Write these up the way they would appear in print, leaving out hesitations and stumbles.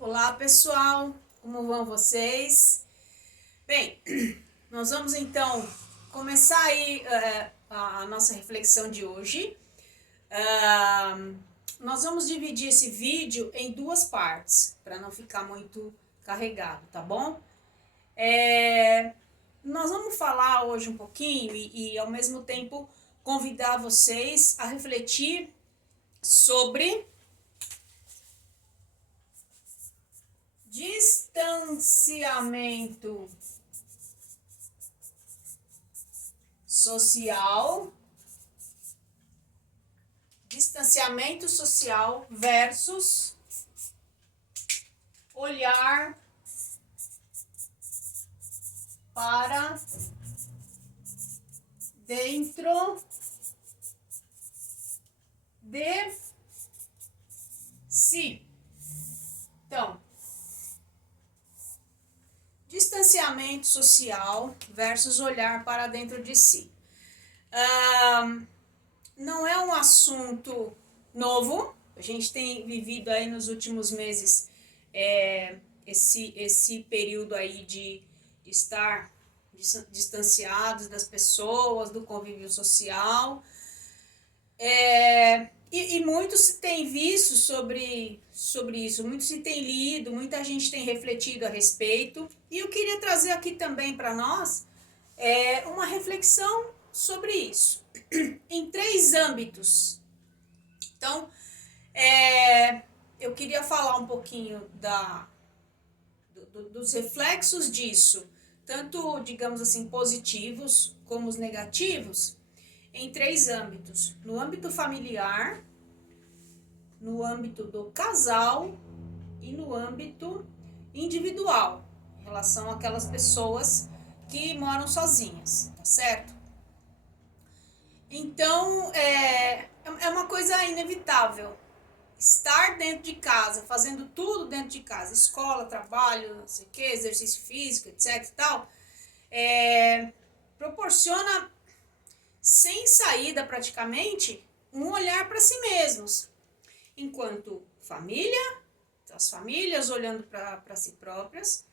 Olá pessoal, como vão vocês? Bem, nós vamos então começar aí a nossa reflexão de hoje. Nós vamos dividir esse vídeo em duas partes, para não ficar muito carregado, tá bom? Nós vamos falar hoje um pouquinho e ao mesmo tempo convidar vocês a refletir sobre distanciamento social, distanciamento social versus olhar para dentro de si. Então, distanciamento social versus olhar para dentro de si. Não é um assunto novo, a gente tem vivido aí nos últimos meses esse período aí de estar distanciados das pessoas, do convívio social. E muito se tem visto sobre isso, muito se tem lido, muita gente tem refletido a respeito. E eu queria trazer aqui também para nós uma reflexão sobre isso, em três âmbitos. Então, eu queria falar um pouquinho dos reflexos disso, tanto, digamos assim, positivos como os negativos, em três âmbitos: no âmbito familiar, no âmbito do casal e no âmbito individual, em relação àquelas pessoas que moram sozinhas, tá certo? Então, é uma coisa inevitável. Estar dentro de casa, fazendo tudo dentro de casa, escola, trabalho, não sei o que, exercício físico, etc e tal, proporciona, sem saída praticamente, um olhar para si mesmos. Enquanto família, as famílias olhando para si próprias,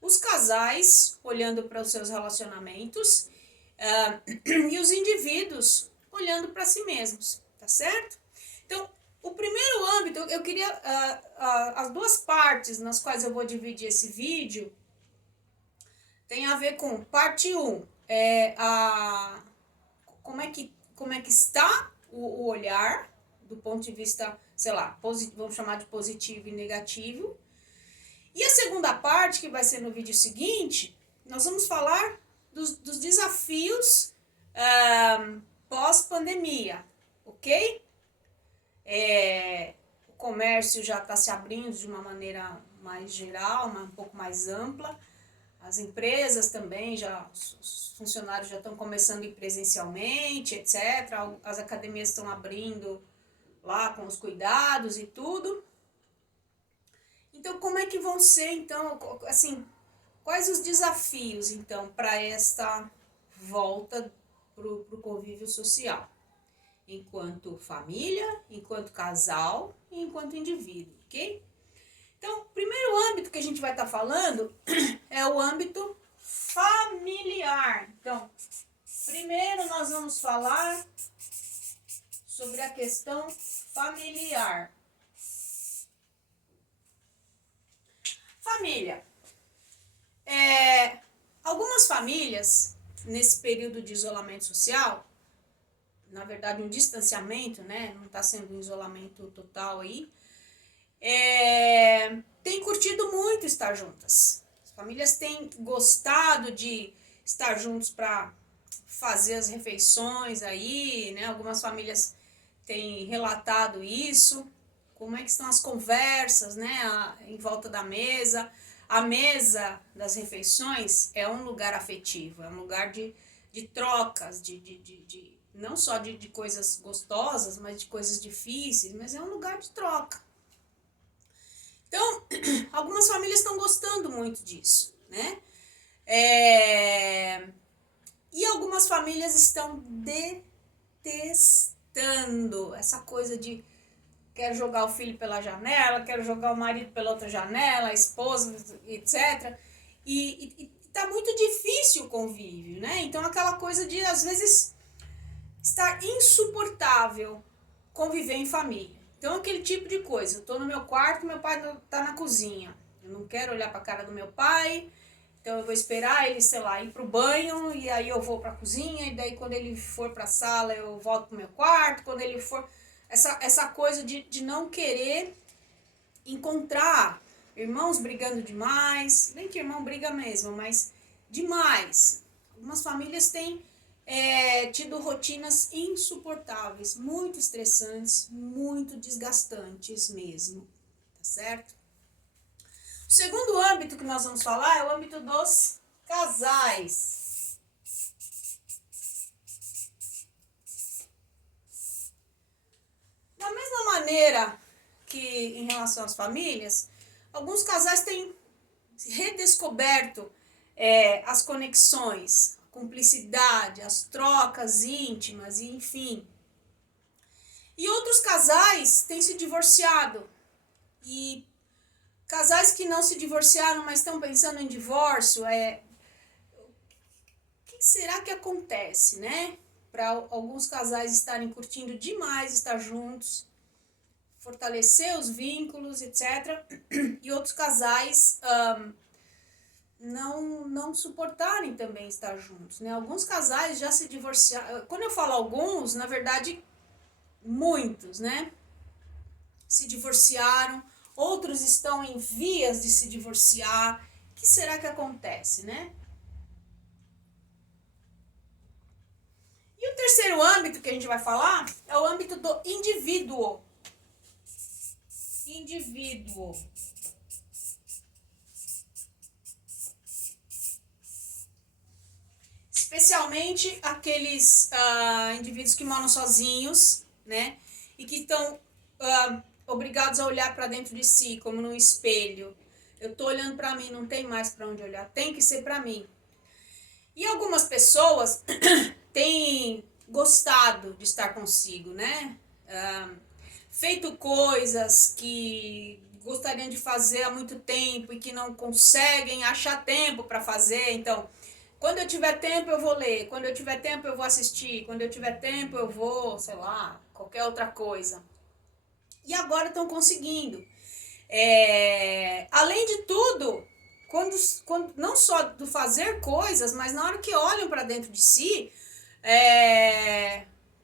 os casais olhando para os seus relacionamentos, e os indivíduos olhando para si mesmos, tá certo? Então, o primeiro âmbito, eu queria, as duas partes nas quais eu vou dividir esse vídeo, tem a ver com parte 1, como é que está o olhar, do ponto de vista, sei lá, vamos chamar de positivo e negativo. E a segunda parte, que vai ser no vídeo seguinte, nós vamos falar dos desafios pós-pandemia, ok? O comércio já está se abrindo de uma maneira mais geral, um pouco mais ampla. As empresas também, os funcionários já estão começando a ir presencialmente, etc. As academias estão abrindo lá com os cuidados e tudo. Então, como é que vão ser, então, assim, quais os desafios, então, para esta volta para o convívio social? Enquanto família, enquanto casal e enquanto indivíduo, ok? Então, o primeiro âmbito que a gente vai estar falando é o âmbito familiar. Então, primeiro nós vamos falar sobre a questão familiar. Família. Algumas famílias, nesse período de isolamento social, na verdade um distanciamento, né? Não está sendo um isolamento total aí, tem curtido muito estar juntas. As famílias têm gostado de estar juntos para fazer as refeições aí, né? Algumas famílias têm relatado isso, como é que estão as conversas, né? Em volta da mesa. A mesa das refeições é um lugar afetivo, é um lugar de trocas, não só de coisas gostosas, mas de coisas difíceis, mas é um lugar de troca. Então, algumas famílias estão gostando muito disso, né? E algumas famílias estão detestando essa coisa de quero jogar o filho pela janela, quero jogar o marido pela outra janela, a esposa, etc. E tá muito difícil o convívio, né? Então aquela coisa de, às vezes, estar insuportável conviver em família. Então aquele tipo de coisa, eu tô no meu quarto, meu pai tá na cozinha. Eu não quero olhar pra cara do meu pai, então eu vou esperar ele, sei lá, ir pro banho, e aí eu vou pra cozinha, e daí quando ele for pra sala eu volto pro meu quarto, quando ele for... Essa coisa de não querer encontrar irmãos brigando demais, nem que irmão briga mesmo, mas demais. Algumas famílias têm tido rotinas insuportáveis, muito estressantes, muito desgastantes mesmo, tá certo? O segundo âmbito que nós vamos falar é o âmbito dos casais. Da mesma maneira que em relação às famílias, alguns casais têm redescoberto as conexões, a cumplicidade, as trocas íntimas, e enfim. E outros casais têm se divorciado. E casais que não se divorciaram, mas estão pensando em divórcio, o que será que acontece, né? Para alguns casais estarem curtindo demais estar juntos, fortalecer os vínculos, etc. E outros casais não suportarem também estar juntos, né? Alguns casais já se divorciaram. Quando eu falo alguns, na verdade, muitos, né? Se divorciaram, outros estão em vias de se divorciar. O que será que acontece, né? E o terceiro âmbito que a gente vai falar é o âmbito do indivíduo. Indivíduo. Especialmente aqueles indivíduos que moram sozinhos, né? E que estão obrigados a olhar para dentro de si, como num espelho. Eu tô olhando para mim, não tem mais para onde olhar, tem que ser para mim. E algumas pessoas têm gostado de estar consigo, né? Feito coisas que gostariam de fazer há muito tempo e que não conseguem achar tempo para fazer. Então, quando eu tiver tempo eu vou ler, quando eu tiver tempo eu vou assistir, quando eu tiver tempo eu vou, sei lá, qualquer outra coisa. E agora estão conseguindo. Além de tudo, quando não só do fazer coisas, mas na hora que olham para dentro de si,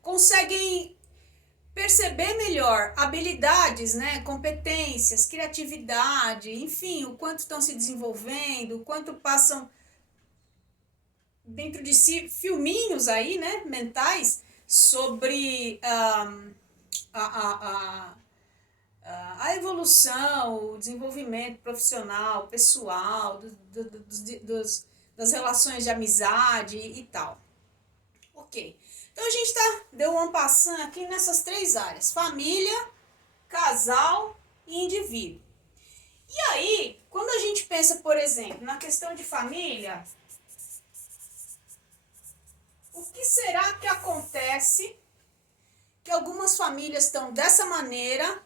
conseguem perceber melhor habilidades, né, competências, criatividade, enfim, o quanto estão se desenvolvendo, o quanto passam dentro de si filminhos aí, né, mentais, sobre a evolução, o desenvolvimento profissional, pessoal, das relações de amizade e tal. Ok. Então a gente deu um passando aqui nessas três áreas: família, casal e indivíduo. E aí, quando a gente pensa, por exemplo, na questão de família, o que será que acontece que algumas famílias estão dessa maneira,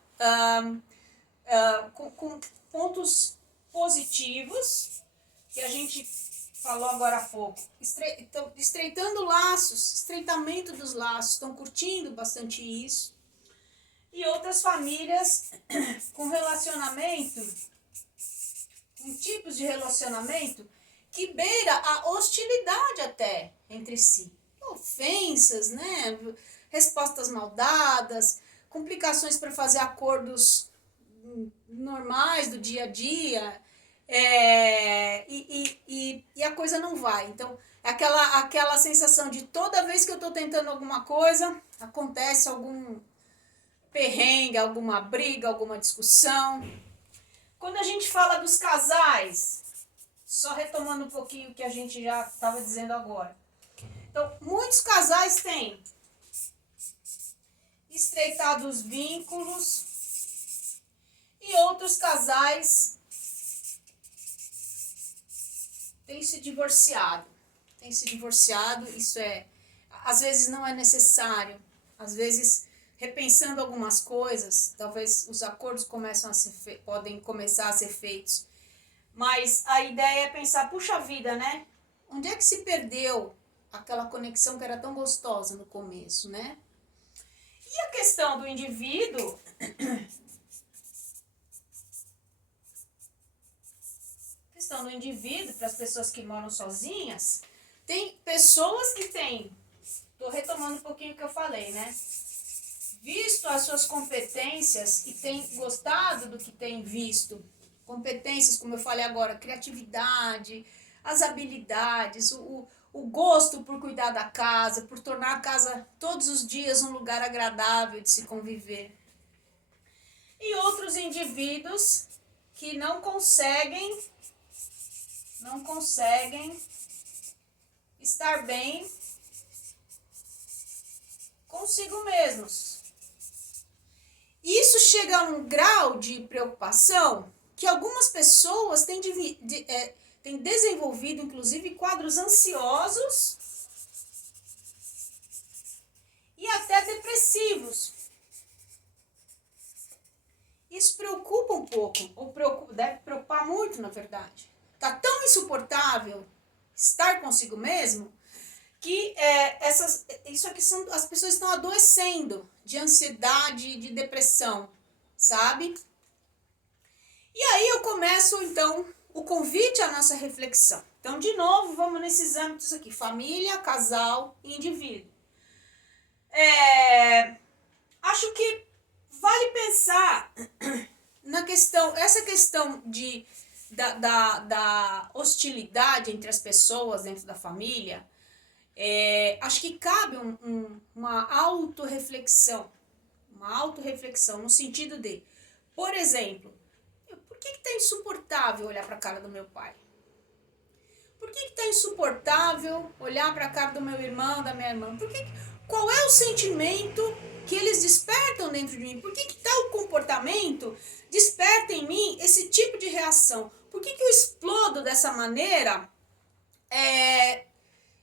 com pontos positivos, que a gente falou agora há pouco, estreitando laços, estreitamento dos laços, estão curtindo bastante isso. E outras famílias com relacionamento, com tipos de relacionamento que beira a hostilidade até entre si. Ofensas, né? Respostas mal dadas, complicações para fazer acordos normais do dia a dia, e a coisa não vai. Então, aquela sensação de toda vez que eu estou tentando alguma coisa, acontece algum perrengue, alguma briga, alguma discussão. Quando a gente fala dos casais, só retomando um pouquinho o que a gente já estava dizendo agora. Então, muitos casais têm estreitado os vínculos e outros casais têm se divorciado. Isso às vezes não é necessário, às vezes repensando algumas coisas, talvez os acordos podem começar a ser feitos, mas a ideia é pensar, puxa vida, né? Onde é que se perdeu aquela conexão que era tão gostosa no começo, né? E a questão do indivíduo, para as pessoas que moram sozinhas, tem pessoas que têm, estou retomando um pouquinho o que eu falei, né? Visto as suas competências e tem gostado do que tem visto. Competências, como eu falei agora, criatividade, as habilidades, o gosto por cuidar da casa, por tornar a casa todos os dias um lugar agradável de se conviver. E outros indivíduos que não conseguem estar bem consigo mesmos. Isso chega a um grau de preocupação que algumas pessoas têm desenvolvido, inclusive, quadros ansiosos e até depressivos. Isso preocupa um pouco, deve preocupar muito, na verdade. Está tão insuportável estar consigo mesmo que as pessoas estão adoecendo de ansiedade, de depressão, sabe? E aí eu começo, então, o convite à nossa reflexão. Então, de novo, vamos nesses âmbitos aqui, família, casal e indivíduo. Acho que vale pensar essa questão da hostilidade entre as pessoas dentro da família. Acho que cabe uma autorreflexão no sentido de, por exemplo, por que tá insuportável olhar para a cara do meu pai? Por que tá insuportável olhar para a cara do meu irmão, da minha irmã? Qual é o sentimento que eles despertam dentro de mim? Por que tal comportamento desperta em mim esse tipo de reação? Por que eu explodo dessa maneira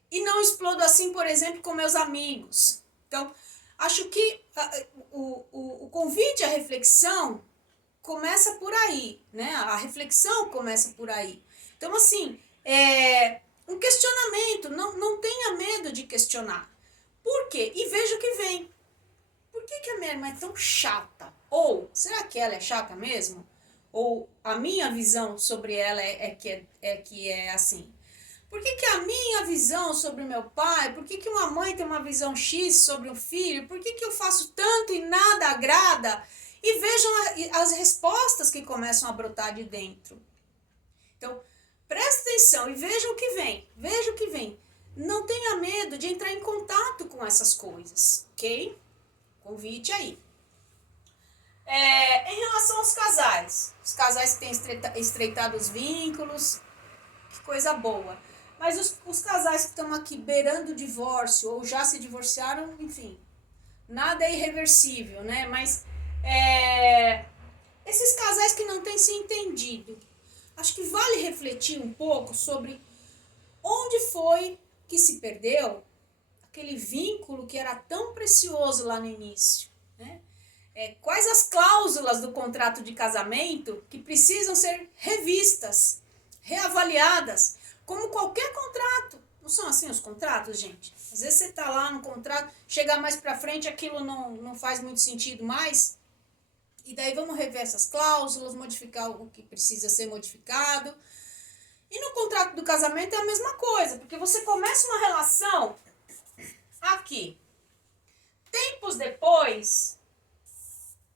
e não explodo assim, por exemplo, com meus amigos? Então, acho que o convite à reflexão começa por aí, né? A reflexão começa por aí. Então, assim, um questionamento, não tenha medo de questionar. Por quê? E veja o que vem. Por que a minha irmã é tão chata? Ou, será que ela é chata mesmo? Ou a minha visão sobre ela que é assim? Por que a minha visão sobre o meu pai, por que uma mãe tem uma visão X sobre um filho, por que eu faço tanto e nada agrada? E vejam as respostas que começam a brotar de dentro. Então, presta atenção e veja o que vem. Não tenha medo de entrar em contato com essas coisas, ok? Convite aí. Em relação aos casais, os casais que têm estreitado os vínculos, que coisa boa. Mas os casais que estão aqui beirando o divórcio ou já se divorciaram, enfim, nada é irreversível, né? Mas esses casais que não têm se entendido, acho que vale refletir um pouco sobre onde foi que se perdeu aquele vínculo que era tão precioso lá no início, né? Quais as cláusulas do contrato de casamento que precisam ser revistas, reavaliadas, como qualquer contrato. Não são assim os contratos, gente? Às vezes você está lá no contrato, chegar mais para frente, aquilo não faz muito sentido mais. E daí vamos rever essas cláusulas, modificar o que precisa ser modificado. E no contrato do casamento é a mesma coisa, porque você começa uma relação aqui. Tempos depois,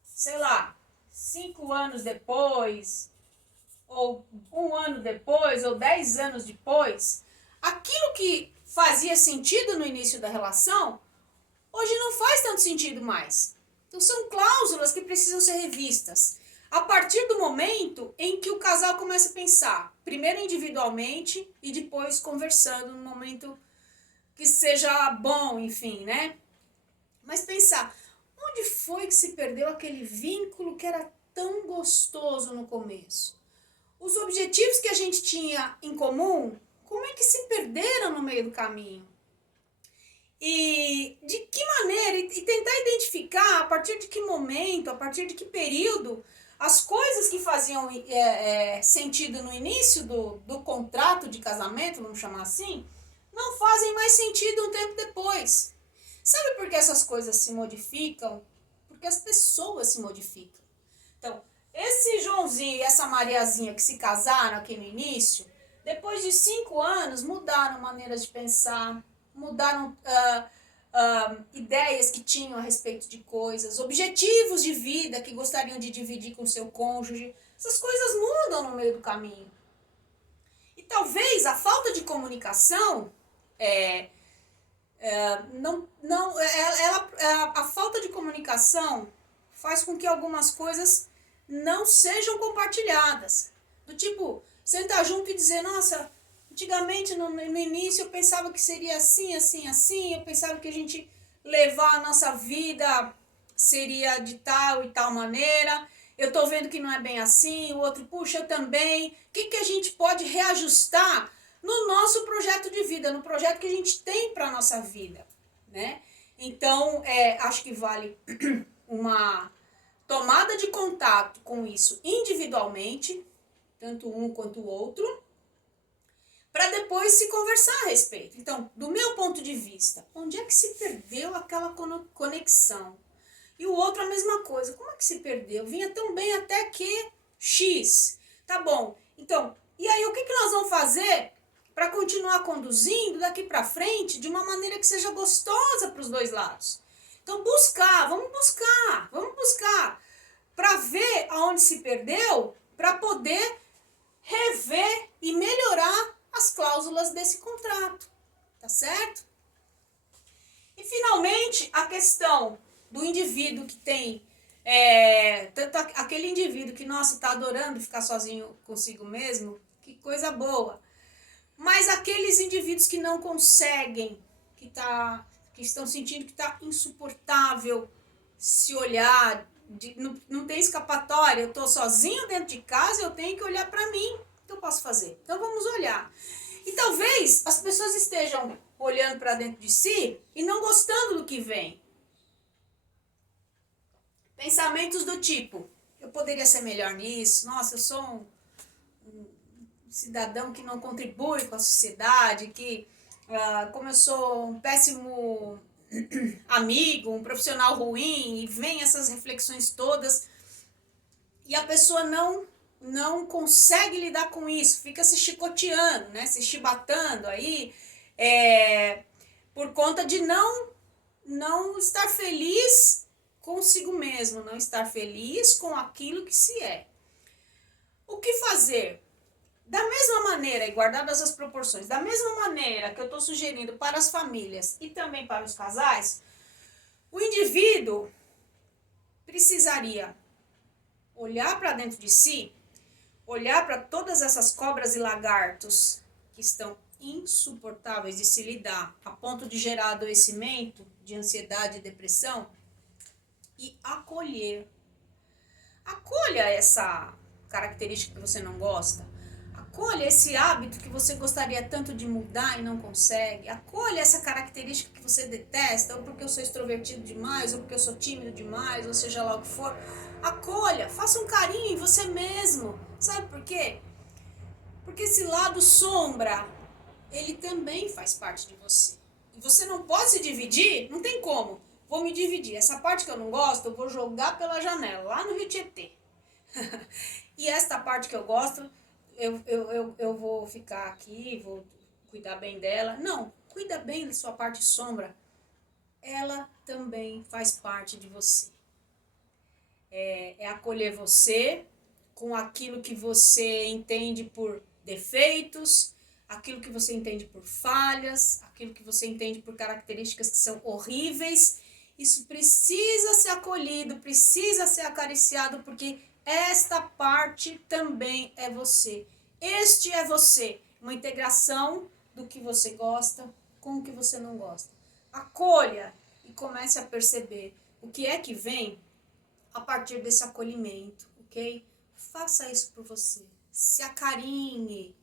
sei lá, 5 anos depois, ou 1 ano depois, ou 10 anos depois, aquilo que fazia sentido no início da relação, hoje não faz tanto sentido mais. Então são cláusulas que precisam ser revistas. A partir do momento em que o casal começa a pensar, primeiro individualmente e depois conversando num momento que seja bom, enfim, né? Mas pensar, onde foi que se perdeu aquele vínculo que era tão gostoso no começo? Os objetivos que a gente tinha em comum, como é que se perderam no meio do caminho? E de que maneira, e tentar identificar a partir de que momento, a partir de que período, as coisas que faziam sentido no início do contrato de casamento, vamos chamar assim, não fazem mais sentido um tempo depois. Sabe por que essas coisas se modificam? Porque as pessoas se modificam. Então, esse Joãozinho e essa Mariazinha que se casaram aqui no início, depois de 5 anos, mudaram maneiras de pensar, mudaram ideias que tinham a respeito de coisas, objetivos de vida que gostariam de dividir com seu cônjuge. Essas coisas mudam no meio do caminho. E talvez a falta de comunicação a falta de comunicação faz com que algumas coisas não sejam compartilhadas. Do tipo, sentar junto e dizer, nossa, antigamente no início eu pensava que seria assim, assim, assim, eu pensava que a gente levar a nossa vida seria de tal e tal maneira, eu tô vendo que não é bem assim, o outro, puxa, eu também. O que a gente pode reajustar no nosso projeto de vida, no projeto que a gente tem para a nossa vida, né? Então, acho que vale uma tomada de contato com isso individualmente, tanto um quanto o outro, para depois se conversar a respeito. Então, do meu ponto de vista, onde é que se perdeu aquela conexão? E o outro a mesma coisa. Como é que se perdeu? Vinha tão bem até que X. Tá bom. Então, e aí o que nós vamos fazer para continuar conduzindo daqui para frente de uma maneira que seja gostosa para os dois lados? Então, vamos buscar para ver aonde se perdeu, para poder rever e melhorar as cláusulas desse contrato, tá certo? E finalmente a questão do indivíduo que tem, tanto aquele indivíduo que, nossa, tá adorando ficar sozinho consigo mesmo, que coisa boa, mas aqueles indivíduos que não conseguem, que estão sentindo que tá insuportável se olhar, não tem escapatória, eu tô sozinho dentro de casa, eu tenho que olhar para mim, o que eu posso fazer? Então vamos olhar. E talvez as pessoas estejam olhando para dentro de si e não gostando do que vem. Pensamentos do tipo, eu poderia ser melhor nisso, nossa, eu sou um cidadão que não contribui com a sociedade, que como eu sou um péssimo amigo, um profissional ruim, e vem essas reflexões todas, e a pessoa não consegue lidar com isso, fica se chicoteando, né, se chibatando aí, por conta de não estar feliz consigo mesmo, não estar feliz com aquilo que se é. O que fazer? Da mesma maneira, e guardadas as proporções, da mesma maneira que eu estou sugerindo para as famílias e também para os casais, o indivíduo precisaria olhar para dentro de si, olhar para todas essas cobras e lagartos que estão insuportáveis de se lidar, a ponto de gerar adoecimento, de ansiedade e depressão, e acolher. Acolha essa característica que você não gosta. Acolha esse hábito que você gostaria tanto de mudar e não consegue. Acolha essa característica que você detesta, ou porque eu sou extrovertido demais, ou porque eu sou tímido demais, ou seja lá o que for. Acolha, faça um carinho em você mesmo. Sabe por quê? Porque esse lado sombra, ele também faz parte de você. E você não pode se dividir, não tem como. Vou me dividir. Essa parte que eu não gosto, eu vou jogar pela janela, lá no Rio Tietê. E esta parte que eu gosto, eu vou ficar aqui, vou cuidar bem dela. Não, cuida bem da sua parte sombra. Ela também faz parte de você. É acolher você com aquilo que você entende por defeitos, aquilo que você entende por falhas, aquilo que você entende por características que são horríveis. Isso precisa ser acolhido, precisa ser acariciado, porque esta parte também é você. Este é você, uma integração do que você gosta com o que você não gosta. Acolha e comece a perceber o que é que vem a partir desse acolhimento, ok? Faça isso por você. Se acarinhe.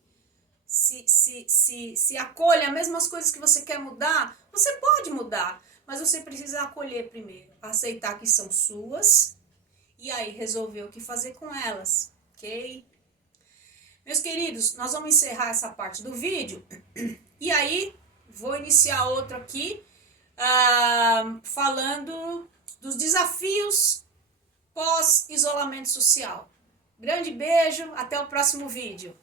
se acolha, mesmo as coisas que você quer mudar, você pode mudar, mas você precisa acolher primeiro, aceitar que são suas e aí resolver o que fazer com elas, ok? Meus queridos, nós vamos encerrar essa parte do vídeo e aí vou iniciar outro aqui falando dos desafios pós-isolamento social. Grande beijo, até o próximo vídeo.